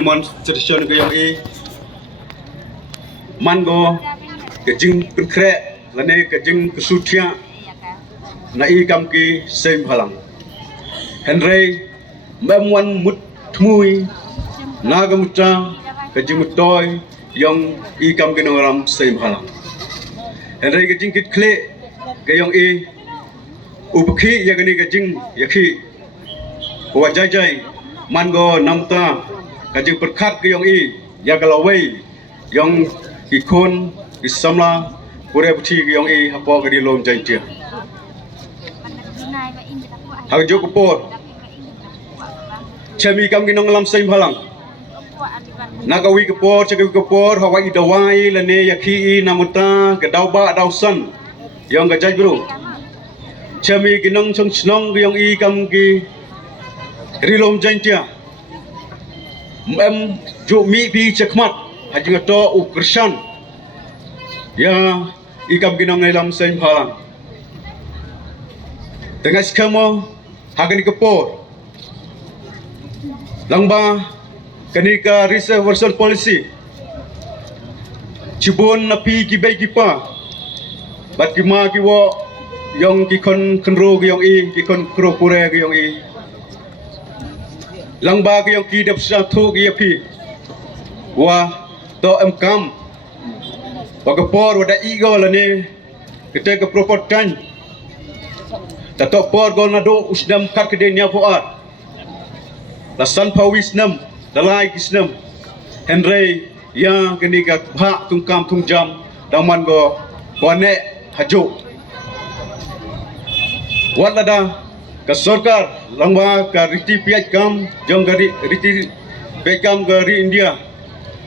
Mon tradition ke yang mango ke jing penkre lane ke jing kesutia na kam ki sem halang Henry memwan mut tmui naga muta ke jing mutoy yang kam ke noram sem halang Henry ke jing kit kle ke yang upki ya gani ke jing yakhi wajajai mango namta kajing perkat ke yang ya galawai yang ikon isamla pure buti ke yang hapo ke di lom jantia hang jo kupor chami kam ginong lam saim halang nagawi kupor chagawi kupor hawai dawai lane yakhi namuta ke dauba dausan yang gajai bro chami ginong chong chnong ke yang kam ki rilom jantia em ju mi bi chakmat haji ngato ukrshan ya ikam ginong ngelam sen phalang dengan skamo hagani kepor langba kanika reservation policy cibon napi kibai kipa bat kima kiwo yang kikon kenro yang kikon kro pure yang langba ke yang kidap satu ke api wah to kam bagapor wada igo lane kita ke propotan tato por gol nado usdam kat ke denia poat lasan pawisnam dalai kisnam Henry ya kini ka bha tungkam tungjam daman go kone hajo wadada ke सरकार langba ka riti piaj kam jong gari riti piaj kam gari India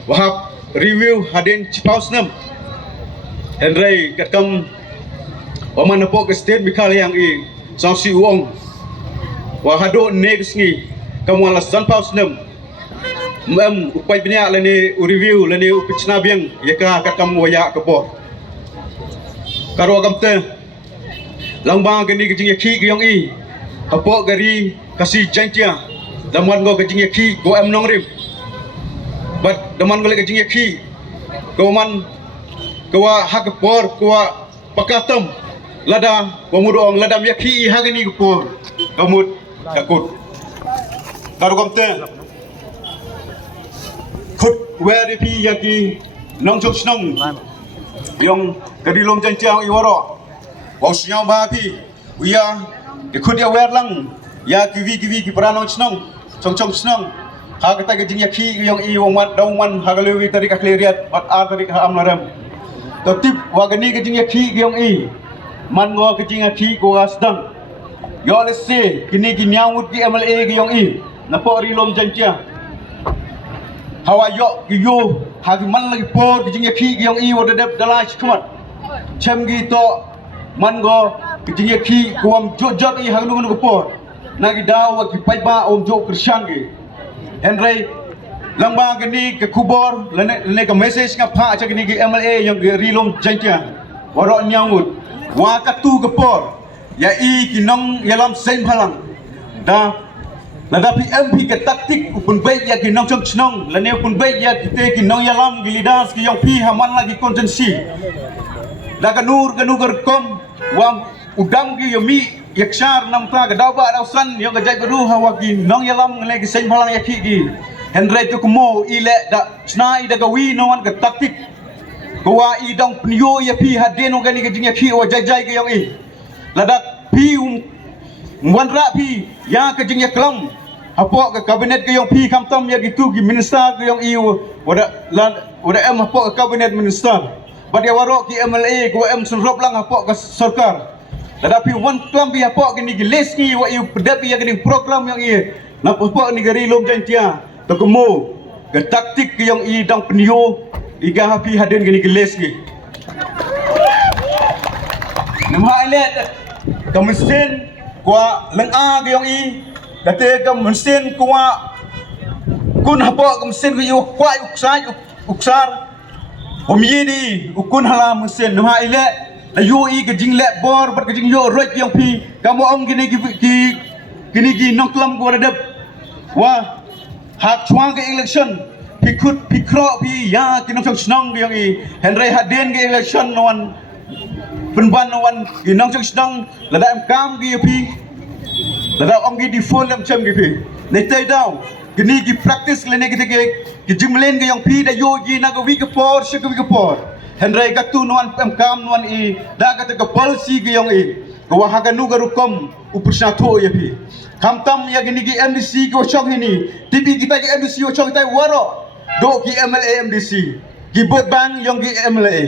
wahap review hadin cipausnam Henry katkam oman po ke state mikal yang sausi uong wahado next ni kamu alasan pausnam upai banyak lani review lani upichna biang yaka katkam waya kebor karo kamte langba gani kejing yaki gyong hapo gari kasih jantia daman go kejing yaki go nongrim but daman go kejing yaki go man kawa hakapor kawa pakatam lada pemudong ladam yaki hagani gupor kamut takut karu kamte khut where pi yaki nong chok snong yang gari lom jantia iwaro wasnya ba pi uya ikut dia wer lang ya kiwi ki pranong snong chong snong ha kata ke jing yakhi yang wong mat dong man hagalewi tari ka kleriat bat a tari ka amlaram to tip wagani ke jing yakhi yang man ngo ke jing yakhi ko asdang yo lese kini ki nyawut ki MLA ke yang na po rilom jantia hawa yo ki yo hagi man lagi por ke jing yakhi yang wada dep dalai chkumat chem gi to man go kejing yakhi kuam jojak hangun kupor nagi daw ki paiba om jo krishan gi Henry lamba gani ke kubor lene ke message nga pha cha gani ki MLA yang rilom jantia warok nyawut wa katu kupor ya kinong yalam sen phalang da ladapi MP ke taktik upun baik ya kinong chong chnong lene upun baik ya kite kinong yalam gilidas ki yang pi haman lagi kontensi da kanur kom wang udam ki yomi yakshar namta ga dawa dausan yo ga jai beru hawa ki nong yalam le ki sen phalang yakhi ki Henry tu kumo ile da snai da gawi no wan ga taktik kwa dong pnyo ya pi hadeno ga ni ga jing yakhi wa jai ga yo ladak pi wan ra pi ya ka jing yaklam hapo ga kabinet ga yo pi kamtam ya gitu ki minister ga yo wada em hapo kabinet minister bat ya warok ki MLA ko senrop lang hapo ka sarkar tetapi wan klambi hapo gini gileski wa yu pedapi ya gini program yang na hapo ni gari lom jantia to kemo ga taktik yang dang penyo iga hapi haden gini gileski nama ile ka mesin kwa lenga ga yang date ka mesin kwa kun hapo ka mesin yu kwa uksar omyedi ukun halam mesin nama ile ayu ke jing le bor bat ke jing yo roi yang pi kamu om gini nong klam ko redep wa hak chuang ke election pikut pikro pi ya kinong chong snong yang I Henry Haden ke election non penban non kinong chong snong lada em kam ke pi lada ong gi di phone lam chem ke pi nei tai dau gini gi practice le ne ke ki jimlen ke yang pi da yo gi na go wi ke por shi ke wi ke por Henry ka tu non em kam non I da ka te ka policy ke yang I ko wa ha nu garu kom uprsna tho ya pi kam tam ya gini ki MDC ko chong ini tibi kita ki MDC ko chong tai waro do ki MLA MDC ki bot bang yang ki MLA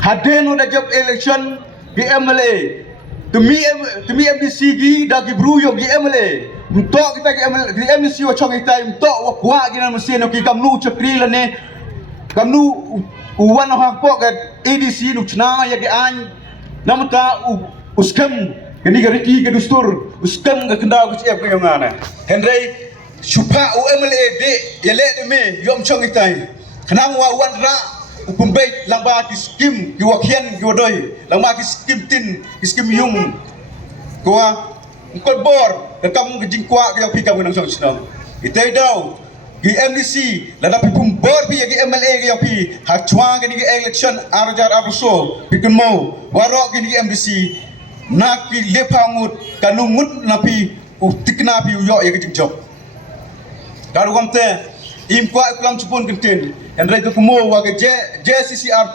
haden udah job election ki MLA tumi MDC ki da ki bru yo ki MLA untuk kita ki MLA ki MDC ko chong kita untuk wa kwa ki na mesin ki kam nu chakri la ne kam nu uwan ha po ka ADC nu chna ya ki an namta uskam kini gariki ke dustur uskam ke kendau ke siap ke yang mana Henry supa UMLA de yele de me yom chong itai kenang wa wan ra upumbai lamba ki skim ki wakian ki wadoi lamba ki skim tin ki skim yung kwa kol bor ke kam ke jingkwa ke yang pikam nang chong chong itai dau ki MDC lada pi pumbor pi ki MLA ke yang pi ha chwa ke ni election arjar abuso pikun mo warok ki MDC napi lepangut kanungut napi utikna pi uyo ya kejok daru kamte im kwa iklam chupon kenten and right to mo wa ke JCCR